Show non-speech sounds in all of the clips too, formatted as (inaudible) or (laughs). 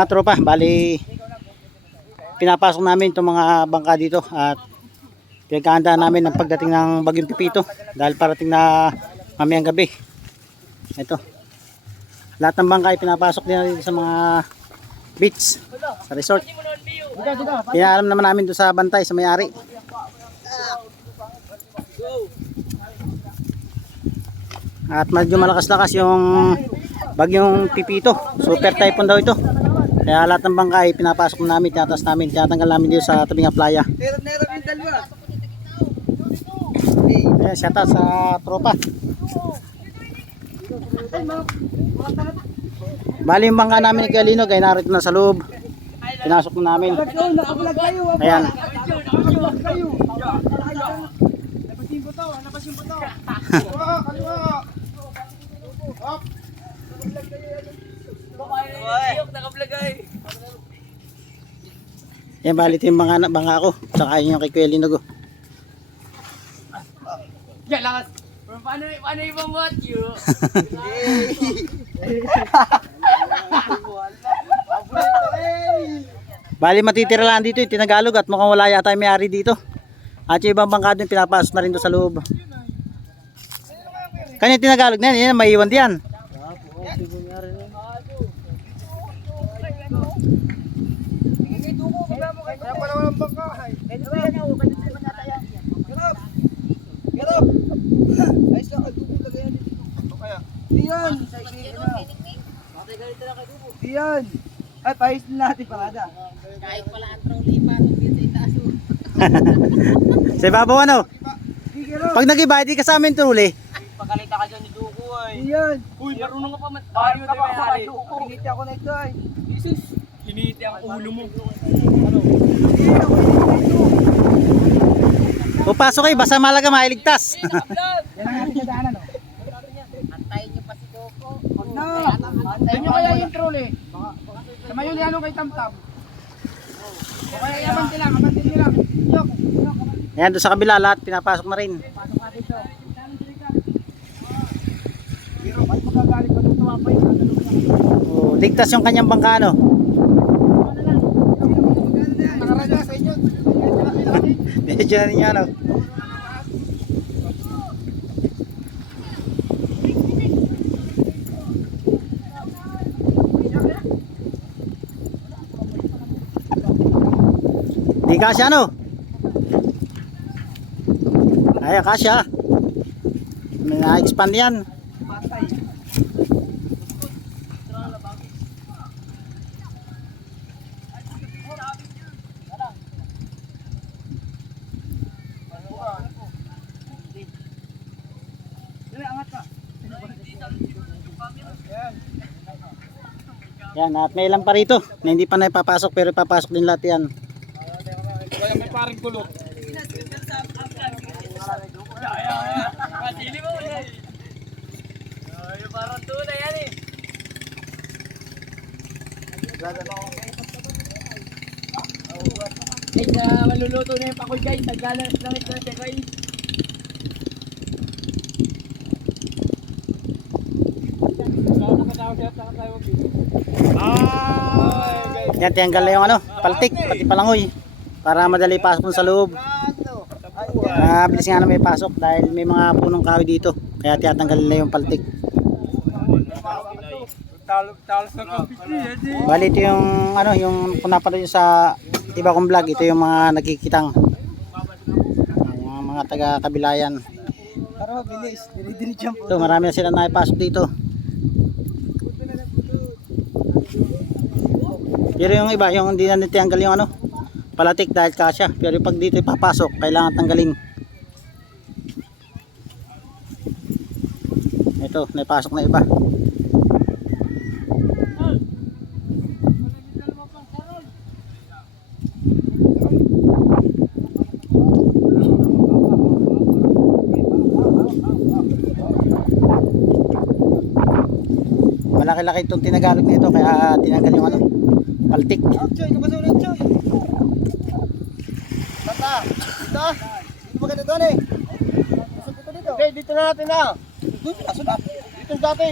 Mga katropa, bali pinapasok namin itong mga bangka dito at pinagkahandaan namin ang pagdating ng bagyong pipito dahil parating na mamayang gabi. Ito. Lahat ng bangka ay pinapasok din dito sa mga beach, sa resort. Pinaalam naman namin doon sa bantay, sa may-ari. At medyo malakas-lakas yung bagyong pipito. Super typhoon daw ito. Kaya lahat ng bangka ay pinapasok namin, tinatas namin, tinatanggal namin dito sa tabing ng playa. Meron-meron yung dalawa. Ayan, shout out sa tropa. Bali yung bangka namin ni Kalino, ay narito na sa loob. Pinasok na namin. Ah. Ayan. (laughs) Yung yung kaliwa. Hop. Yan, bali ito yung bangka, bangka ko. Tsaka yun yung kay Kuya Linog. oh. Ya, lakas. Paano, paano ibang what you? (laughs) Eh. Bali matitira lang dito yung tinagalog at mukhang wala yata yung may-ari dito. At yung ibang bangka din pinapasok na rin doon sa loob. Kanya yung tinagalog na yan, yan may iwan diyan. Kaya pala walang bangka. Get up. Get up. Ayos lang, agdubo talaga yan. Ito kaya. Di yan. Di yan. Ay, pahis na natin pangada. Kahit pala ang trolley pa, nung sa itaas mo. (laughs) Sa ibabaw ano? Get up. Pag nag-iba, di kasama yung truli. Pagkalita ka dyan ni Duko ay. Di yan. Uy, marunong ka pa ka na pa may hari. ako? Piniti ako na ito ay. Jesus, hinihiti ang ulo mo. Hindi ako piniti. O pasok kayo, basta malaga mailigtas. Eh. (laughs) Yan ang ating nadaanan, no? Antayin niyo pa si Duko. Huwag na. Antayin nyo kaya yung trolley. Sa mayo ni ano kay Tamtam. O kaya nyo lang. Yok. Ayan, doon sa kabila, lahat pinapasok na rin. Pasok natin to. Pero tumapay. O, ligtas yung kanyang bangka, ano? Medyo na ninyo, ano? Di kasya, ano? Ay, kasya. May na-expand yan. Yan, at may ilan pa rito na hindi pa na ipapasok pero ipapasok din lahat yan. Kaya may paring kulot. Masili mo yan. Ay, parang tunay yan eh. Guys, maluluto na yung pakoy guys. Tagalan lang ito guys. Yan, tiyanggal na yung ano, paltik, pati palangoy. Para madali pasok sa loob. Ah, bilis nga na may pasok dahil may mga punong kahoy dito. Kaya tiyatanggalin na yung paltik. Bali ito yung ano, yung kung napanood sa iba kong vlog, ito yung mga nagkikitang. Mga taga kabilayan. Pero bilis, dinidinig. Ito, marami na sila naipasok dito. Pero yung iba, yung hindi na nitiyanggal yung ano, palatik dahil kasya. Pero pag dito ipapasok, kailangan tanggalin. Ito, naipasok na iba. Malaki-laki itong tinagalog nito kaya tinanggal yung ano, paltik. Choy, kapasunod Choy. Tata, dito. Dito maganda doon eh. Pasok dito dito. Okay, dito na natin na. Dito na, sa dati. Dito sa dati.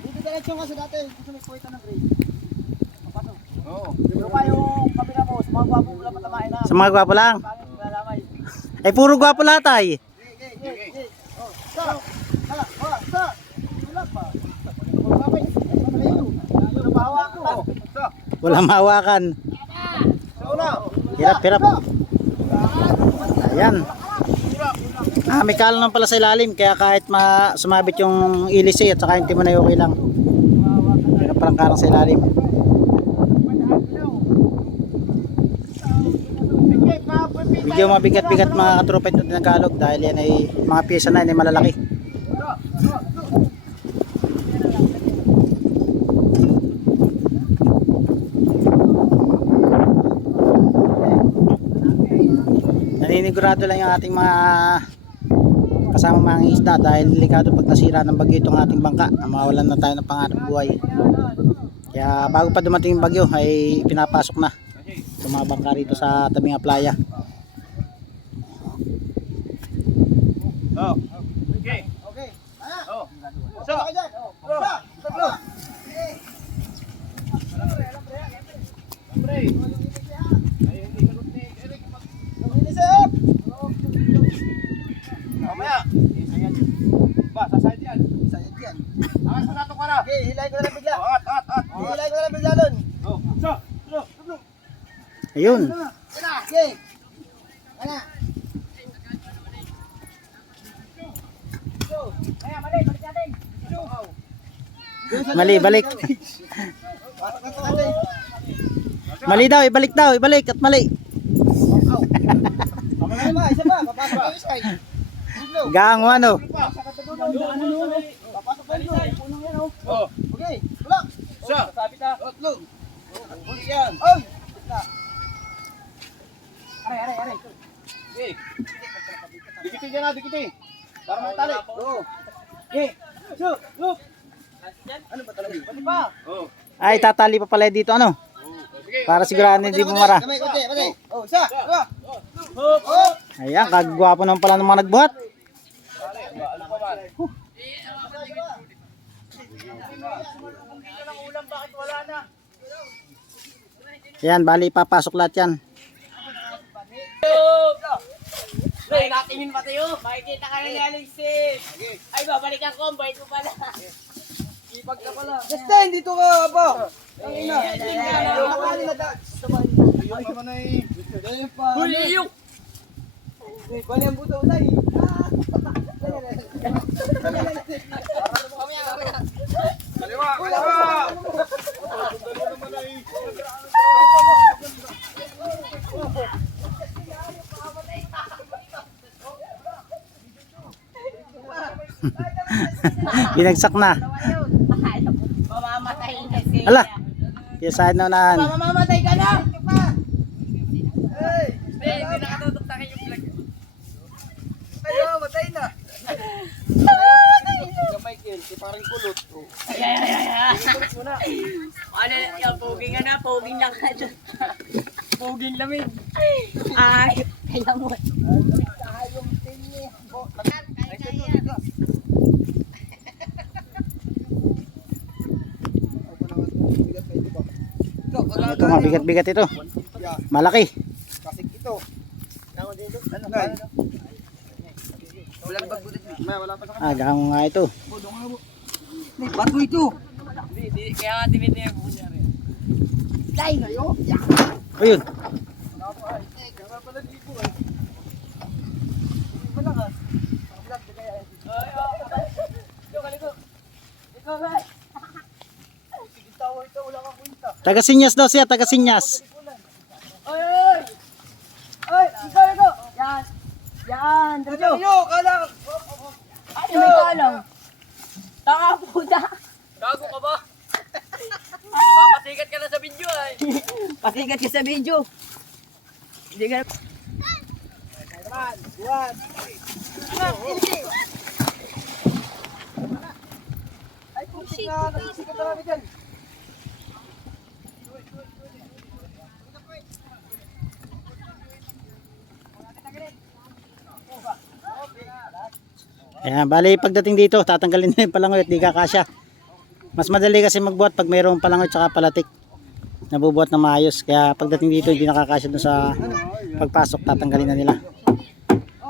Dito diretso nga sa dati. Dito may Oo. Yung pa yung kamera mo, sa mga bago wala patamain na. Sa mga gwapo lang. Ay, puro gwapo lahat ay. Sa, sa, sa, sa. Tulak pa. Kapit. Ano ba hawak ko? Sa, Walang mahawakan. Hirap, hirap. Ayan. Ah, may kalong lang pala sa ilalim kaya kahit ma sumabit yung ilisi at saka yung timon ay okay lang. Meron palang karang sa ilalim. Medyo mabigat-bigat mga katropa ito Tagalog dahil yan ay mga pyesa na yan ay malalaki. Naninigurado lang yung ating mga kasama mga isda dahil delikado pag nasira ng bagyo itong ating bangka. Mawalan na tayo ng pangarap buhay. Kaya bago pa dumating yung bagyo ay pinapasok na. Itong mga bangka rito sa tabing nga playa Oh. Okay. Okay. Oh. Sa, sa, sa, sa. Pre. Ay, hindi ka ni Eric. Inisip! Mamaya. Isa yan. Ba, sa side yan. Sayad yan. Angas mo na ito ka na. Okay, hilay ko na lang bigla. Oh, at, at, at. Hilay ko na lang bigla doon. Oh. Sa. Sa. Sa. Ayun. Okay. Mali, balik. Mali balik mali daw ibalik daw ibalik at mali. Isa pa, isa pa. Papasok kayo isa. gaang mo ano Papasok kayo doon. Unang yan, oh. Oh. Okay, tulak. Sa. Sabi ta. Tatlo. Oh, yan. Oy! Na. Aray, aray, aray. Okay. Dikitin dyan na, dikitin. Para matali. Oo. Okay. So, look. Ano ba talaga? Pati pa. Oh. ay tatali pa pala dito ano Sige. para sigurado hindi bumara. Oh, isa. Dua. Oh. ayan kagwapo naman pala ng mga nagbuhat man? ayan bali papasok lahat yan Ay, natingin pa tayo. Makikita ka na ni Alexis. Ay, babalikan ko. Ang bait mo pala. Ipag ka pala. Justin, dito ka ba? Ang ina. Nakali na da. Yung naman ay. Dali pa. Huli yung. Bali ang buto na eh. Kaliwa, kaliwa. Binagsak na Mamamatayin kasi. ala piyasahin na unahan Mamamatay ka na. Hey! Hindi, nakatutuktakin yung vlog. Ayo, matay na. Michael, si parang kulot. Oh. Ay, ay, ay, ay. Ano, yung poging na. Poging lang ka dyan. Poging lamig. Ay, kaya mo. ito mabigat-bigat ito malaki Kasi ito. Ano? Ano? Ano? Na bagbulit. May wala pa sa ah gaang nga ito bago ito. Kaya nga timid niya yung bunya rin. Kayo. ayun Kaya pala dito eh. Wala ka. Vlog na kaya. Ikaw, kaliko. Ikaw, ba? Sige tawa ito, wala kang kwenta. Taga Sinyas daw siya taga Sinyas Oy, oy! Oy, ikaw, ikaw! Yan! Yan! Dito. Yo, kala. Ano may kalang? Taka puta! Gago ka ba? Papasikat ka na sa video ay. Pasigat ka sa video. Hindi ka One, one. Ay, puti na. Nagsisikat na namin dyan. Ayan, bali pagdating dito, tatanggalin na yung palangoy at di kakasya. Mas madali kasi magbuhat pag mayroong palangoy tsaka palatik. Nabubuhat na maayos. Kaya pagdating dito hindi nakakasya dun sa pagpasok tatanggalin na nila.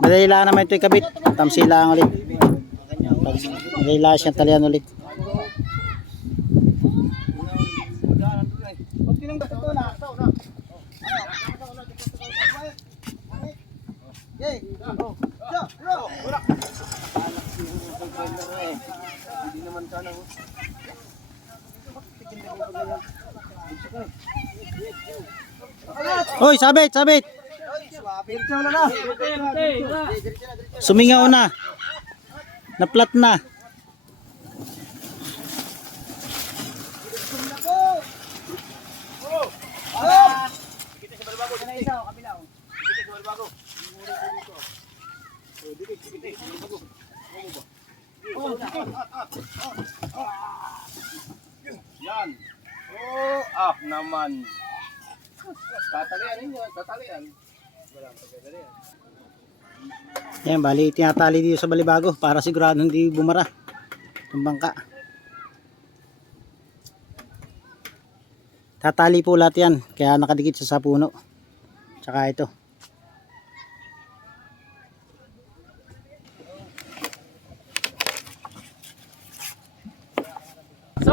Madali lang naman ito ikabit. Tamsila ulit. Madali lang siyang talian ulit. Hoy, sabit, sabit. Sumingaw na. Naplat na. Yan. Oh, ah naman. Tatalian ninyo, tatalian. Yan, bali tinatali dito sa balibago para sigurado hindi bumara. Itong bangka. Tatali po lahat yan. Kaya nakadikit sa puno. Tsaka ito.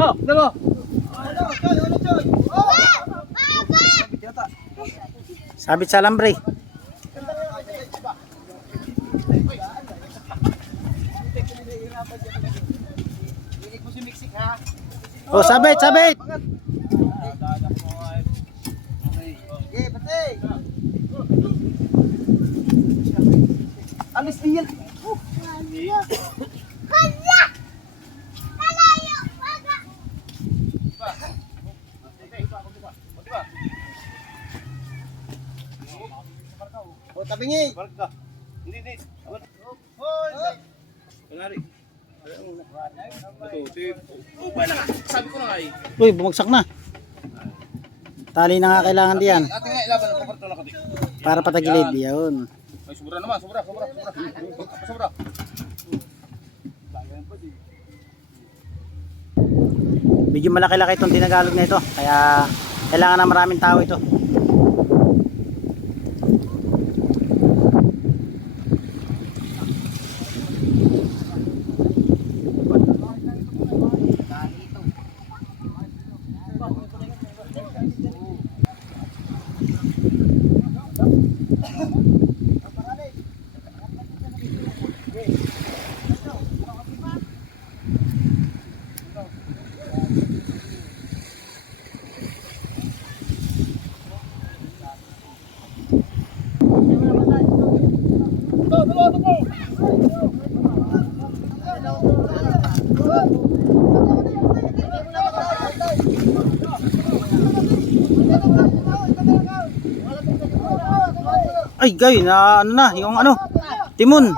So, dalo. Sabit sa lambre. Oh, sabit, sabit. Alis din tabingi. Barka. Hindi, hindi. Hoy! Ito, tip. Oh, ba na? Sabi ko na nga eh. Uy, bumagsak na. Tali na nga kailangan diyan Ating nga ilaban pakarto na kati. para patagilid. Yun. Ay, sobra naman, sobra, sobra, sobra. Sobra? Medyo malaki-laki itong tinagalog na ito. Kaya kailangan na maraming tao ito. Ay, gay, na ano na, yung ano, timon.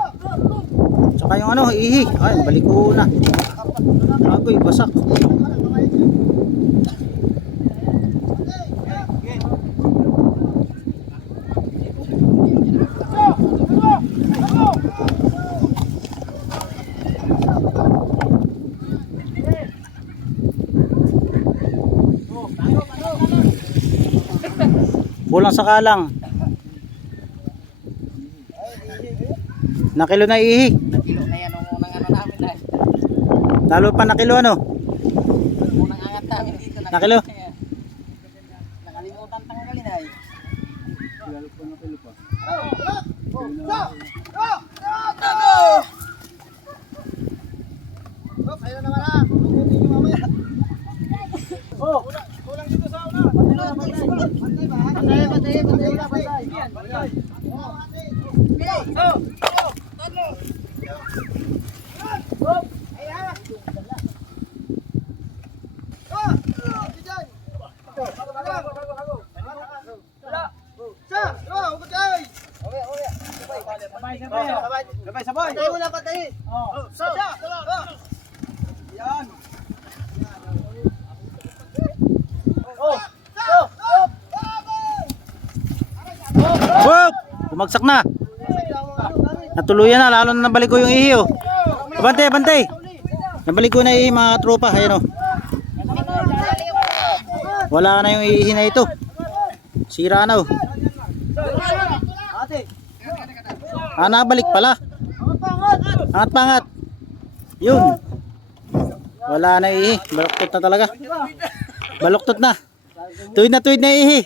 Saka yung ano, ihi. Ay, balik ko na. Agoy, basak. Kulang sa Nakilo na ihi. Kilo na yan ang unang ano namin dahil. Lalo pa nakilo ano? Unang angat namin dito. Nakilo? Nakalimutan tanggalin ay. Sabay, sabay. Patay mo na, patay. Oh. So, Yan. Wop! Bumagsak na. Natuluyan na, lalo na nabalik ko yung ihi oh. Bante, bante. Nabalik ko na ihi mga tropa, ayun oh. Wala na yung ihi na ito. Sira na oh. Ah, nabalik pala. Angat pangat. Yun. Wala na ihi. Baluktot na talaga. Baluktot na. Tuwid na tuwid na ihi.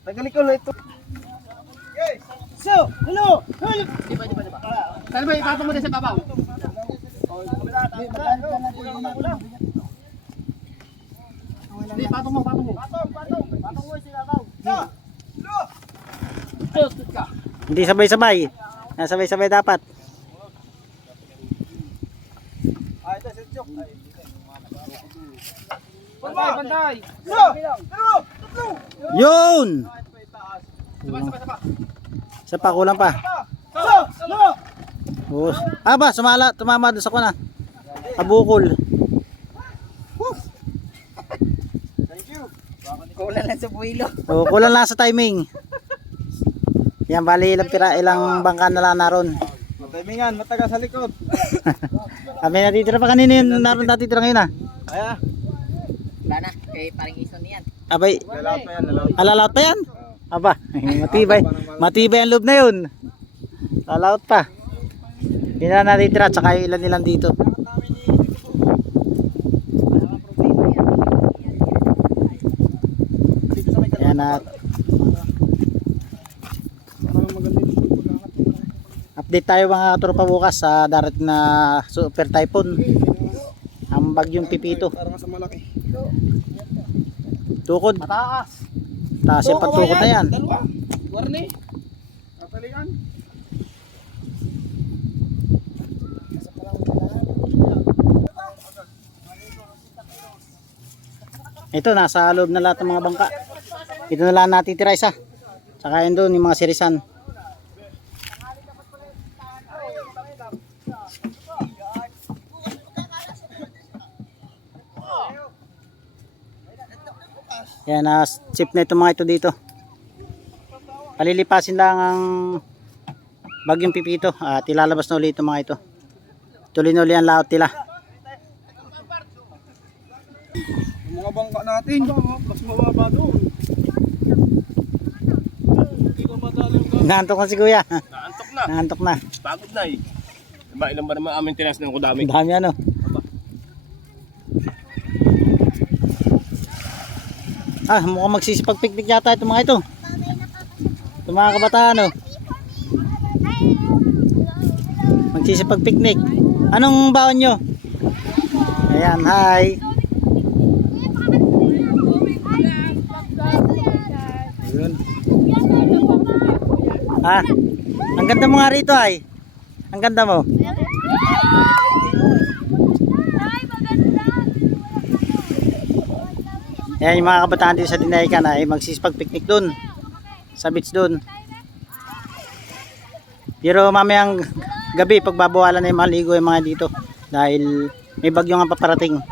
Tagali ko ulit. So, hello. Saan ba ipatong mo din sa babaw? Hindi, patong mo, patong mo. Tilted ka. Hindi sabay-sabay. Nasabay-sabay dapat. Bantay, bantay. Yun! Sabay, sabay, sabay. Isa pa, kulang pa. Oh. Ah ba, sumala, tumama doon sa kuna. Abukol. Kulang lang sa buwilo. Oh, kulang lang sa timing. Yan, bali ilang pira, ilang bangka na lang naroon. Matimingan, mataga sa likod. (laughs) Kami natitira pa kanina yun, naroon natitira ngayon ah. Aya. Wala na, kay paring ison niyan. Abay, Lalaot pa yan, lalaot. alalaot pa yan? Aba, (laughs) matibay. Matibay ang loob na yun. Alalaot pa. Hindi na natitira, tsaka ilan ilan dito. Yan at update tayo mga tropa bukas sa darating na super typhoon ang bagyong pipito tukod Mataas. Taas yung pagtukod na yan Dalawa. Warni. Katalingan. ito nasa loob na lahat ng mga bangka ito na lang natitira isa saka yun doon yung mga sirisan yan na chip na itong mga ito dito palilipasin lang ang bagyong pipito at ilalabas na ulit itong mga ito tuloy na ulit ang laot nila mga bangka natin, mas mababa doon. Naantok na si kuya. Naantok na. Naantok na. Pagod na eh. Diba, ilan ba naman aming tinas ng kudami? Dami ano. Ah, mukhang magsisipag-picnic yata itong mga ito. Itong mga kabataan oh. Magsisipag-picnic. Anong baon nyo? Ayan, hi. Ah, ang ganda mo nga rito ay. Ang ganda mo. Ayan yung mga kabataan dito sa Dinaykan ay magsisipag-picnic dun. Sa beach dun. Pero mamayang gabi pagbabawalan na yung maligo yung mga dito. Dahil may bagyo nga paparating.